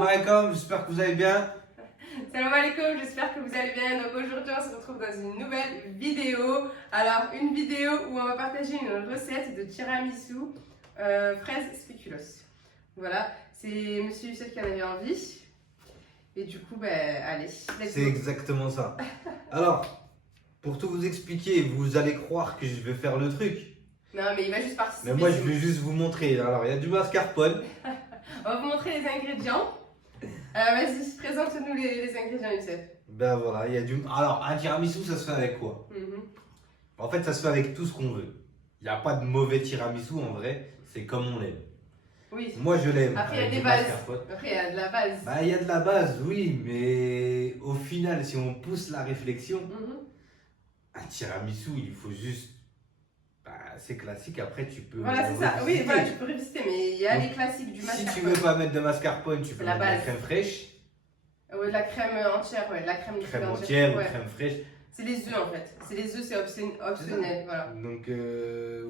Salam alaikum, j'espère que vous allez bien. Salam alaikum, j'espère que vous allez bien. Donc aujourd'hui on se retrouve dans une nouvelle vidéo. Alors une vidéo où on va partager une recette de tiramisu fraise spéculoos. Voilà, c'est monsieur Youssef qui en avait envie. Et du coup, allez, let's C'est go. exactement ça. Alors, pour tout vous expliquer, vous allez croire que je vais faire le truc. Non mais il va juste participer. Mais moi, je vais juste vous montrer. Alors, il y a du mascarpone. On va vous montrer les ingrédients. Vas-y, présente-nous les ingrédients Youssef. Ben voilà, il y a du... Alors, un tiramisu, ça se fait avec quoi? En fait, ça se fait avec tout ce qu'on veut. Il n'y a pas de mauvais tiramisu, en vrai. C'est comme on l'aime. Oui. Moi, je l'aime. Après, il y a avec des du bases. mascarpone. Après, il y a de la base. Bah, il y a de la base, oui. Mais au final, si on pousse la réflexion, un tiramisu, il faut juste... Bah, c'est classique, après tu peux... Voilà, c'est ça. Oui, revisiter. voilà, tu peux revisiter, mais il y a Donc, les classiques du Si mascarpone. tu veux pas mettre de mascarpone, tu peux La mettre de la base. crème fraîche. Ouais, de la crème entière, ouais, de la crème Crème entière, entière ou ouais. crème fraîche. C'est les œufs en fait. C'est les œufs, c'est optionnel, voilà. Donc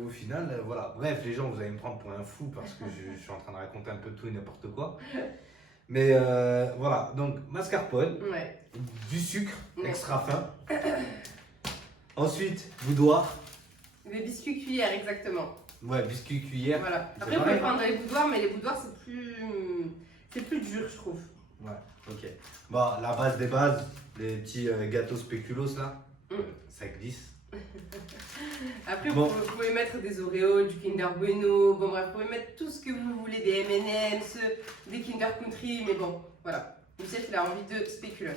au final, voilà. Bref, les gens, vous allez me prendre pour un fou parce que je suis en train de raconter un peu tout et n'importe quoi. Mais voilà, donc mascarpone, Ouais. du sucre Ouais. extra fin. Ensuite, boudoir. Des biscuits cuillères, exactement. Ouais, biscuit cuillère. Voilà. C'est Après, vous pouvez pareil. prendre les boudoirs, mais les boudoirs, c'est plus dur, je trouve. Ouais, ok. Bon, la base des bases, les petits gâteaux spéculoos là, ça glisse. Après, Bon. vous pouvez mettre des Oreos, du Kinder Bueno, bon bref, vous pouvez mettre tout ce que vous voulez, des M&M's, des Kinder Country, mais bon, voilà. Youssef, il a envie de spéculoos.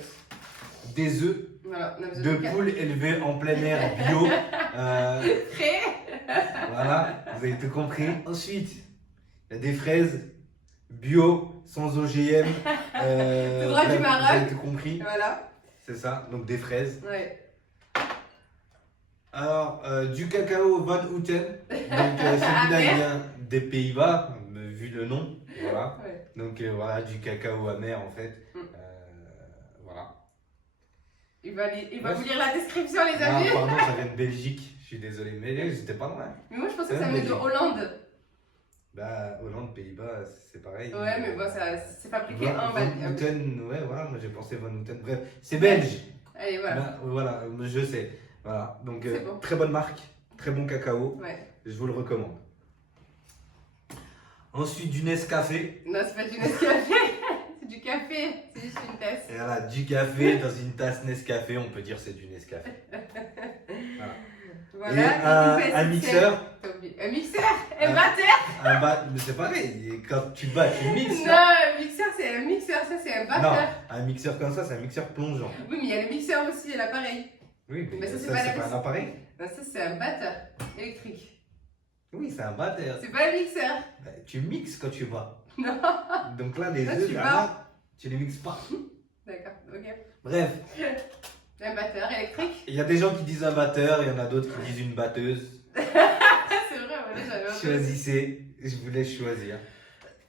Des œufs Voilà, on a besoin de quatre- poules élevées en plein air bio. Frais. Voilà, vous avez tout compris. Ensuite, il y a des fraises bio, sans OGM. Tout droit du bref, Maroc. vous avez tout compris. Voilà. C'est ça, donc des fraises. Ouais. Alors, du cacao Van Houten. Donc, celui-là, il vient des Pays-Bas, vu le nom. Voilà. Ouais. Donc, voilà, du cacao amer en fait. Voilà. Il va Ouais. vous lire la description, les Ah, amis. pardon, ça vient de Belgique. Je suis désolé, mais j'étais pas loin. Mais moi, je pensais que Ouais, ça venait mais de j'ai- Hollande. Bah, Hollande, Pays-Bas, c'est pareil. Ouais, mais bon, c'est fabriqué en Van Belgique. Houten, ouais, voilà, moi j'ai pensé Van Houten. Bref, c'est belge. Allez, voilà. Bah, voilà, je sais. Voilà, donc C'est bon. très bonne marque, très bon cacao. Ouais. Je vous le recommande. Ensuite, du Nescafé. Non, c'est pas du Nescafé. C'est du café. C'est juste une tasse. Et voilà, du café dans une tasse Nescafé, on peut dire c'est du Nescafé. Voilà. Et un mixeur. Un mixeur. Un Un- batteur. Mais c'est pareil, et quand tu bats, tu mixes. Non, un mixeur, c'est un mixeur. Ça, c'est un Non, batteur. un mixeur comme ça, c'est un mixeur plongeant. Oui, mais il y a le mixeur aussi, l'appareil. Oui, Mais mais ça, ça, c'est pas la c'est pas un appareil. Non, ça, c'est un batteur électrique. Oui, c'est un batteur. C'est pas un mixeur. Bah, tu mixes quand tu bats. Non. Donc là, les Là, œufs, tu là, tu les mixes pas. D'accord, ok. Bref, Un batteur électrique. il y a des gens qui disent un batteur, il y en a d'autres qui disent une batteuse. C'est vrai, voilà, j'avais entendu. Choisissez, je vous laisse choisir.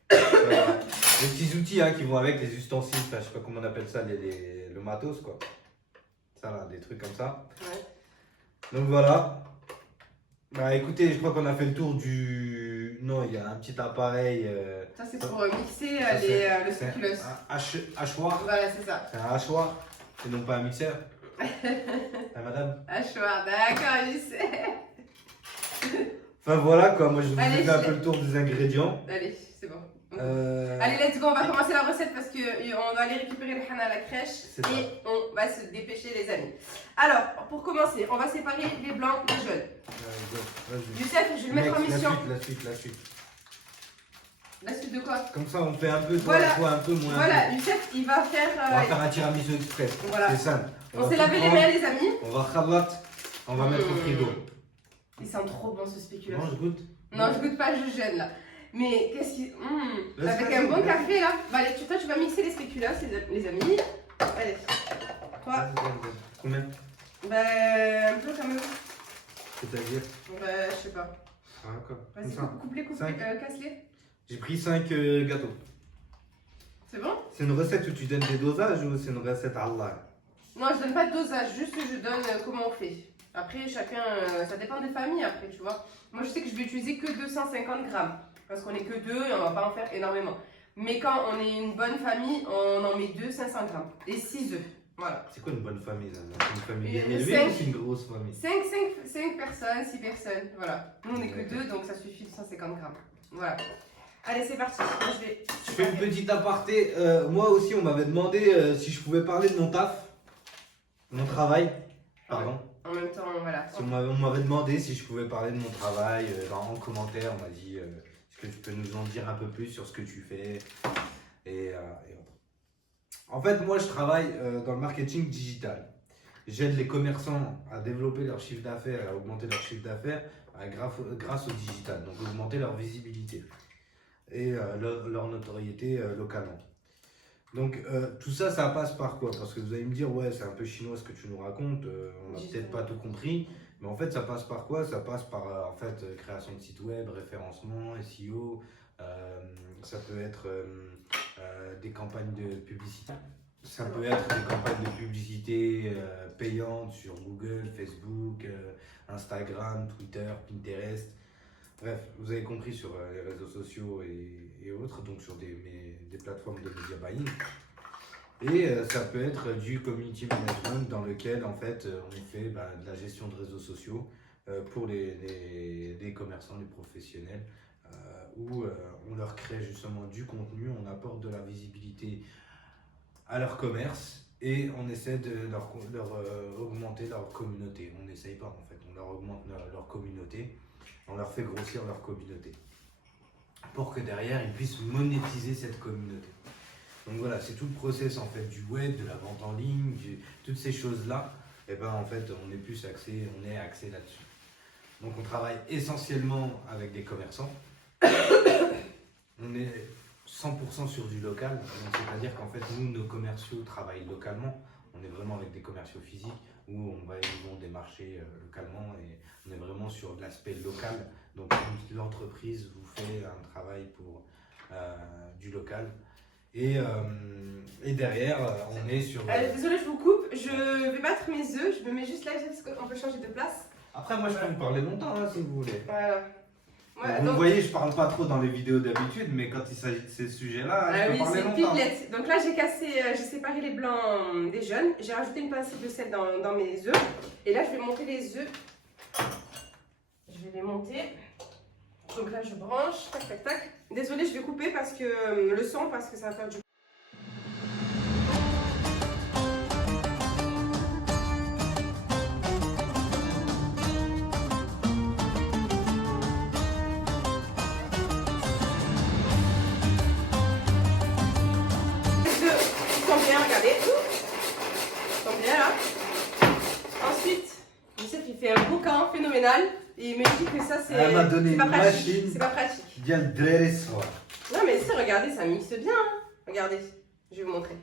Voilà. Les petits outils hein, qui vont avec, les ustensiles, enfin, je sais pas comment on appelle ça, le matos quoi. Ça là, des trucs comme ça. Ouais. Donc voilà. Bah écoutez, je crois qu'on a fait le tour du... Non, il y a un petit appareil. Ça, c'est pour mixer ça, c'est- le c'est spéculoos. un hachoir. Voilà, c'est ça. C'est un hachoir, c'est non pas un mixeur. Ah, madame. Hachoir, d'accord, Youssef. Enfin voilà quoi, moi je vous ai Allez, fait un je- peu le tour des ingrédients. Allez, c'est bon. Euh, Allez, let's go, on va commencer la recette parce qu'on doit aller récupérer le Hana à la crèche C'est ça. et on va se dépêcher, les amis. Alors, pour commencer, on va séparer les blancs des jaunes. go, vas-y. Youssef, je vais le mettre en Next, mission. La suite. La suite de quoi? Comme ça on fait un peu, toi, Voilà. toi un peu, moins un Voilà, peu. Youssef, il va faire. On va faire un tiramisu express. Voilà. C'est simple. On va s'est tout lavé les prendre, mains, les amis. On va khalat, on va mettre au frigo. Il sent trop bon ce spéculoos. Non, je goûte. Non, je goûte pas, je gêne là. Mais qu'est-ce qui. Laisse Avec faire, un bon laisse. café là. Bah, allez, toi, tu vas mixer les spéculoos, les amis. Allez. Toi, Vas-y. Combien? bah, un peu quand même. C'est-à-dire Bah, je sais pas. Ah, quoi. Comme Vas-y, ça. coupe-les, Cinq. casse-les. J'ai pris 5 gâteaux. C'est bon? C'est une recette où tu donnes des dosages ou c'est une recette à Allah? Non, je donne pas de dosage, juste je donne comment on fait. Après, chacun, ça dépend des familles après, tu vois. Moi, je sais que je vais utiliser que 250 grammes. Parce qu'on est que deux et on va pas en faire énormément. Mais quand on est une bonne famille, on en met 2, 500 grammes. Et 6 œufs. Voilà. C'est quoi une bonne famille là? C'est une famille bien Et élevée cinq- ou c'est une grosse famille? 5 personnes, 6 personnes. Voilà. Nous, on n'est que 2, donc ça suffit de 150 grammes. Voilà. Allez, c'est parti. Moi, Je fais une petite aparté. Moi aussi, on m'avait demandé si je pouvais parler de mon taf, mon travail. Pardon. En même temps, voilà. On m'avait demandé si je pouvais parler de mon travail. En commentaire, on m'a dit est-ce que tu peux nous en dire un peu plus sur ce que tu fais et autres. En fait, moi, je travaille dans le marketing digital. J'aide les commerçants à développer leur chiffre d'affaires et à augmenter leur chiffre d'affaires grâce au digital. Donc, augmenter leur visibilité et leur notoriété localement. Donc tout ça, ça passe par quoi? Parce que vous allez me dire, ouais, c'est un peu chinois ce que tu nous racontes, on n'a peut-être pas tout compris. Mais en fait, ça passe par quoi? Ça passe par création de site web, référencement, SEO. Ça peut être des campagnes de publicité. Ça peut être des campagnes de publicité payantes sur Google, Facebook, Instagram, Twitter, Pinterest. Bref, vous avez compris sur les réseaux sociaux et autres, donc sur des plateformes de media buying. Et ça peut être du community management dans lequel en fait on fait de la gestion de réseaux sociaux pour des commerçants, des professionnels, où on leur crée justement du contenu, on apporte de la visibilité à leur commerce et on essaie de leur augmenter leur communauté. On n'essaye pas en fait, on leur augmente leur communauté. On leur fait grossir leur communauté pour que derrière ils puissent monétiser cette communauté. Donc voilà, c'est tout le process en fait du web, de la vente en ligne, toutes ces choses là. Et ben en fait on est axé là-dessus. Donc on travaille essentiellement avec des commerçants. On est 100% sur du local, c'est-à-dire qu'en fait nous nos commerciaux travaillent localement. On est vraiment avec des commerciaux physiques où ils vont démarcher localement et on est vraiment sur de l'aspect local. Donc l'entreprise vous fait un travail pour du local. Et derrière, on est sur... Désolée, je vous coupe. Je vais battre mes œufs. Je me mets juste là parce qu'on peut changer de place. Après, moi, je peux vous parler longtemps, hein, si vous voulez. Voilà. Ouais, vous voyez, je parle pas trop dans les vidéos d'habitude, mais quand il s'agit de ces sujets-là, je peux parler longtemps. Pipelette. Donc là, j'ai séparé les blancs des jaunes. J'ai rajouté une pincée de sel dans mes œufs. Et là, je vais monter les œufs. Je vais les monter. Donc là, je branche. Tac, tac, tac. Désolée, je vais couper parce que le son, parce que ça va faire du... Regardez, ils sont bien là. Ensuite, je sais qu'il fait un boucan phénoménal et il me dit que ça c'est pas pratique. C'est pas pratique. Bien dressé. Non mais si, regardez, ça mixe bien. Hein. Regardez, je vais vous montrer.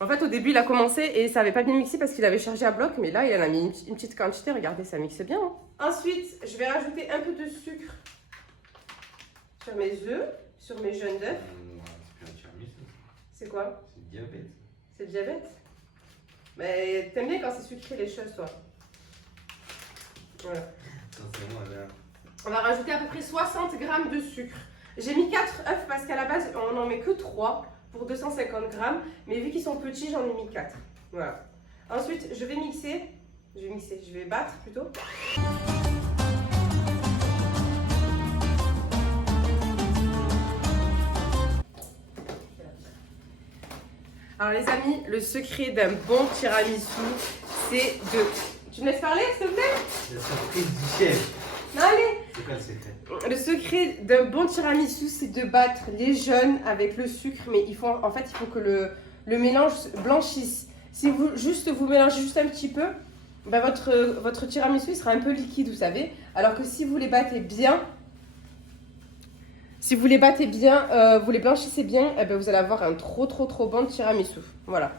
En fait, au début, il a commencé et ça avait pas bien mixé parce qu'il avait chargé à bloc, mais là, il en a mis une petite quantité. Regardez, ça mixe bien. Hein. Ensuite, je vais rajouter un peu de sucre sur mes œufs, sur mes jaunes d'œufs. C'est quoi? C'est le diabète. C'est le diabète? Mais t'aimes bien quand c'est sucré les choses, toi. Voilà. On va rajouter à peu près 60 grammes de sucre. J'ai mis 4 œufs parce qu'à la base, on n'en met que 3 pour 250 grammes. Mais vu qu'ils sont petits, j'en ai mis 4. Voilà. Ensuite, je vais mixer. Je vais battre plutôt. Alors les amis, le secret d'un bon tiramisu, c'est de... Tu me laisses parler, s'il te plaît? La surprise du chef. Non, allez. C'est quoi le secret? Le secret d'un bon tiramisu, c'est de battre les jaunes avec le sucre. Mais il faut que le mélange blanchisse. Si vous mélangez juste un petit peu, ben votre tiramisu il sera un peu liquide, vous savez. Alors que si vous les battez bien... Si vous les battez bien, vous les blanchissez bien, eh ben vous allez avoir un trop bon tiramisu. Voilà.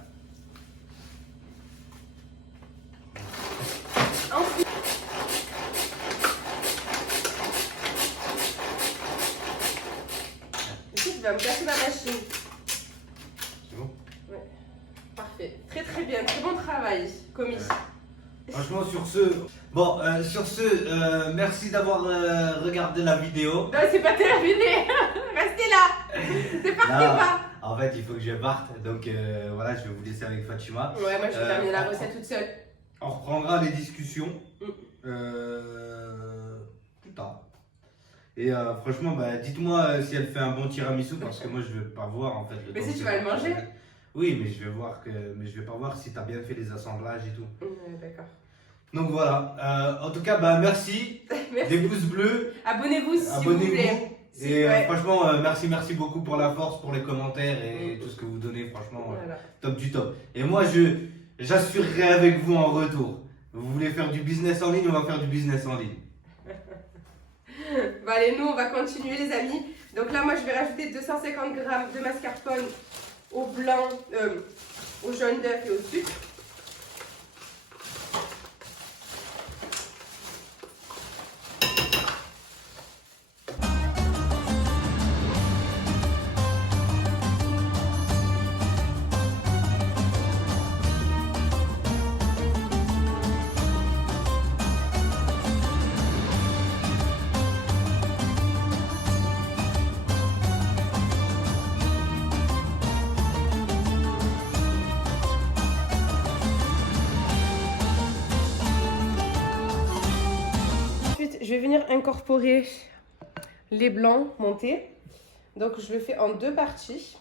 Ensuite, je vais me casser la machine. C'est bon? Ouais. Parfait. Très bien. Très bon travail, commis. Franchement, sur ce, merci d'avoir regardé la vidéo. Non, c'est pas terminé. Restez là. Ne partez Là, pas. en fait, il faut que je parte, donc voilà, je vais vous laisser avec Fatima. Ouais, moi je vais terminer la recette toute seule. On reprendra les discussions Mm. plus tard. Et franchement, bah, dites-moi si elle fait un bon tiramisu parce que moi je vais pas voir en fait le Mais temps si que tu ça vas le va manger. durer. Oui, mais je vais pas voir si tu as bien fait les assemblages et tout. D'accord. Donc voilà. En tout cas, bah merci. Merci. Des pouces bleus. Abonnez-vous si vous Abonnez-vous. voulez. Si, Et ouais. franchement, merci beaucoup pour la force, pour les commentaires et tout ce que vous donnez. Franchement, Voilà. top du top. Et moi, j'assurerai avec vous en retour. Vous voulez faire du business en ligne, on va faire du business en ligne. Bon allez, nous on va continuer les amis. Donc là moi je vais rajouter 250 g de mascarpone au blanc, au jaune d'œuf et au sucre. Ensuite, je vais venir incorporer les blancs montés. Donc, je le fais en deux parties.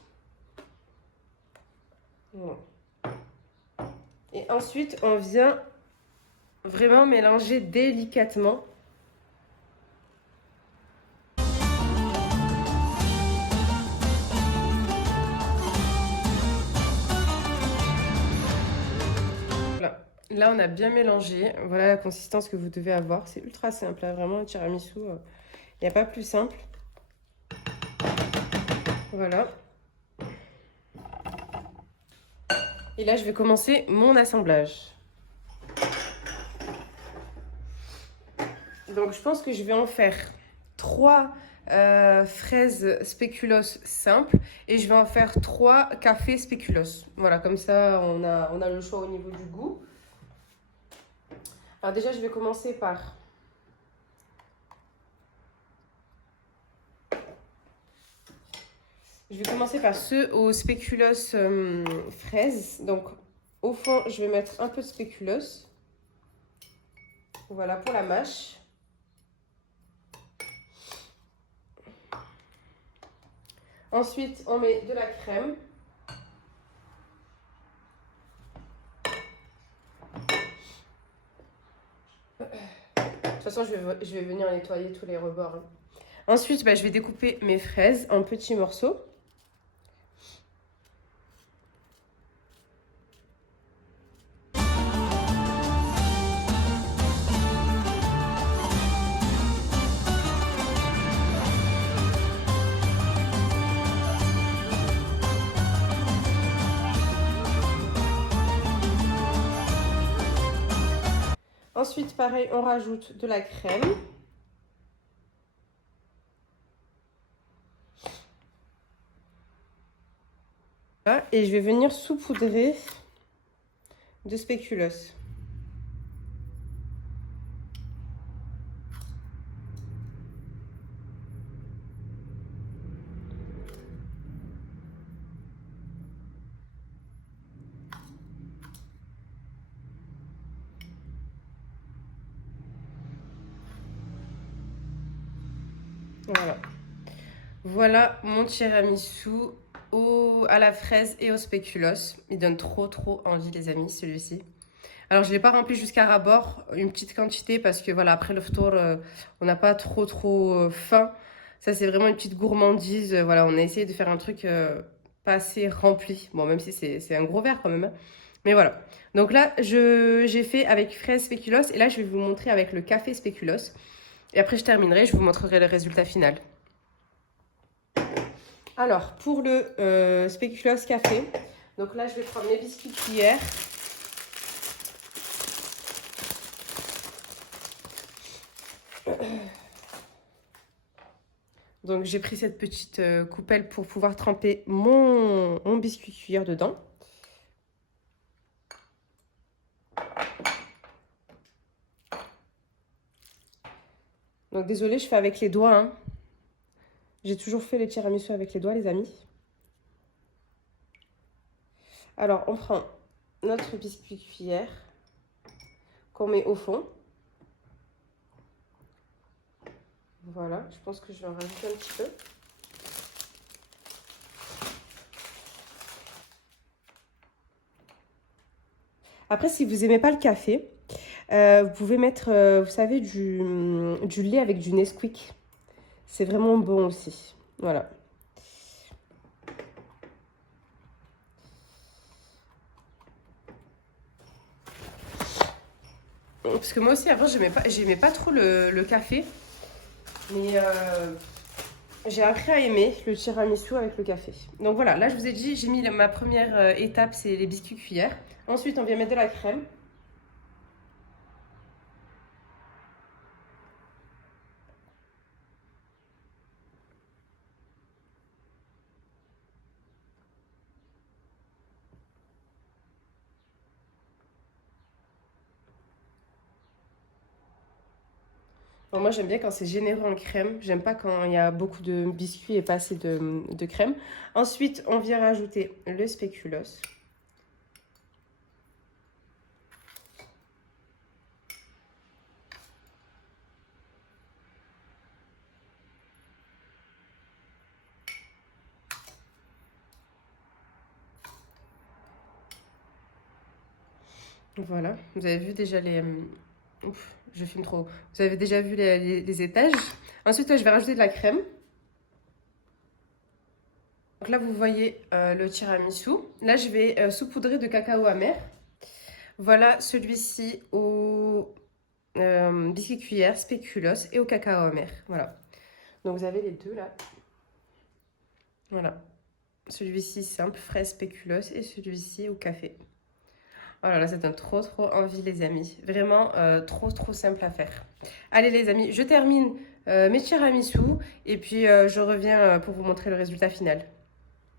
Voilà. Et ensuite, on vient vraiment mélanger délicatement. Voilà. Là, on a bien mélangé. Voilà la consistance que vous devez avoir. C'est ultra simple, hein, vraiment, un tiramisu. Il n'y a pas plus simple. Voilà. Et là, je vais commencer mon assemblage. Donc, je pense que je vais en faire 3 fraises spéculoos simples et je vais en faire 3 cafés spéculoos. Voilà, comme ça, on a le choix au niveau du goût. Alors déjà, je vais commencer par... Je vais commencer par ceux aux spéculoos fraises. Donc, au fond, je vais mettre un peu de spéculoos. Voilà, pour la mâche. Ensuite, on met de la crème. De toute façon, je vais venir nettoyer tous les rebords, hein. Ensuite, je vais découper mes fraises en petits morceaux. Ensuite, pareil, on rajoute de la crème. Voilà, et je vais venir saupoudrer de spéculoos. Voilà. Voilà mon tiramisu à la fraise et au spéculoos. Il donne trop envie les amis, celui-ci. Alors je ne l'ai pas rempli jusqu'à ras-bord, une petite quantité parce que voilà, après le ftour, on n'a pas trop faim. Ça c'est vraiment une petite gourmandise. Voilà, on a essayé de faire un truc pas assez rempli. Bon, même si c'est un gros verre quand même, hein. Mais voilà. Donc là, j'ai fait avec fraise spéculoos et là je vais vous montrer avec le café spéculoos. Et après je terminerai, je vous montrerai le résultat final. Alors, pour le spéculoos café, donc là, je vais prendre mes biscuits cuillères. Donc, j'ai pris cette petite coupelle pour pouvoir tremper mon biscuit cuillère dedans. Donc désolée, je fais avec les doigts. Hein. J'ai toujours fait les tiramisu avec les doigts, les amis. Alors, on prend notre biscuit cuillère qu'on met au fond. Voilà, je pense que je vais en rajouter un petit peu. Après, si vous n'aimez pas le café, vous pouvez mettre, vous savez, du lait avec du Nesquik. C'est vraiment bon aussi. Voilà. Parce que moi aussi, avant, j'aimais pas trop le café. Mais j'ai appris à aimer le tiramisu avec le café. Donc voilà, là, je vous ai dit, j'ai mis ma première étape, c'est les biscuits cuillères. Ensuite, on vient mettre de la crème. Bon, moi, j'aime bien quand c'est généreux en crème. J'aime pas quand il y a beaucoup de biscuits et pas assez de crème. Ensuite, on vient rajouter le spéculoos. Voilà, vous avez vu déjà les... Ouf, je filme trop. Vous avez déjà vu les étages. Ensuite, là, je vais rajouter de la crème. Donc là, vous voyez le tiramisu. Là, je vais saupoudrer de cacao amer. Voilà celui-ci au biscuit cuillère, spéculoos et au cacao amer. Voilà. Donc vous avez les deux là. Voilà. Celui-ci simple, fraise spéculoos et celui-ci au café. Oh là là, ça donne trop envie les amis. Vraiment trop simple à faire. Allez les amis, je termine mes tiramisu et puis je reviens pour vous montrer le résultat final.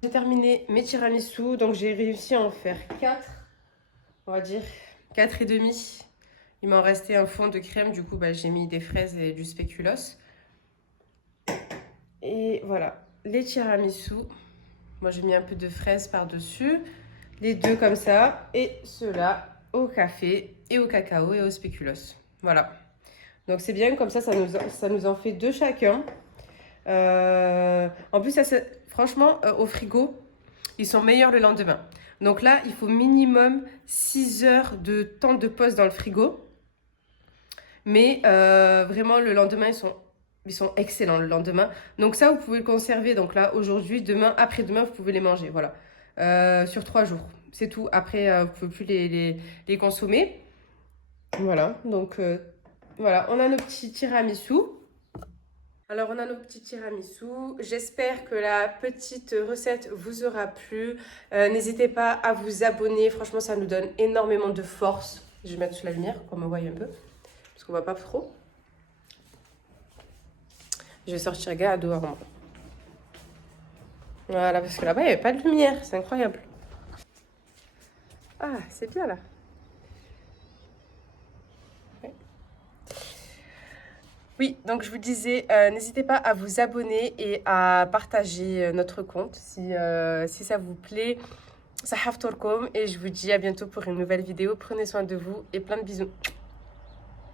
J'ai terminé mes tiramisu, donc j'ai réussi à en faire 4, on va dire 4 et demi. Il m'en restait un fond de crème, du coup bah, j'ai mis des fraises et du spéculoos. Et voilà, les tiramisu. Moi j'ai mis un peu de fraises par-dessus. Les deux comme ça, et ceux-là au café et au cacao et au spéculoos. Voilà. Donc c'est bien, comme ça nous en fait 2 chacun. En plus, franchement, au frigo, ils sont meilleurs le lendemain. Donc là, il faut minimum 6 heures de temps de pause dans le frigo. Mais vraiment, le lendemain, ils sont excellents le lendemain. Donc ça, vous pouvez le conserver. Donc là, aujourd'hui, demain, après-demain, vous pouvez les manger. Voilà. Sur 3 jours. C'est tout. Après, vous ne pouvez plus les consommer. Voilà. Donc, voilà. On a nos petits tiramisu. Alors, on a nos petits tiramisu. J'espère que la petite recette vous aura plu. N'hésitez pas à vous abonner. Franchement, ça nous donne énormément de force. Je vais mettre sous la lumière, qu'on me voie un peu. Parce qu'on ne voit pas trop. Je vais sortir gars dehors, moi. Voilà, parce que là-bas, il n'y avait pas de lumière. C'est incroyable. Ah, c'est bien là. Ouais. Oui, donc je vous disais, n'hésitez pas à vous abonner et à partager notre compte si ça vous plaît. Sahaf Torkom et je vous dis à bientôt pour une nouvelle vidéo. Prenez soin de vous et plein de bisous.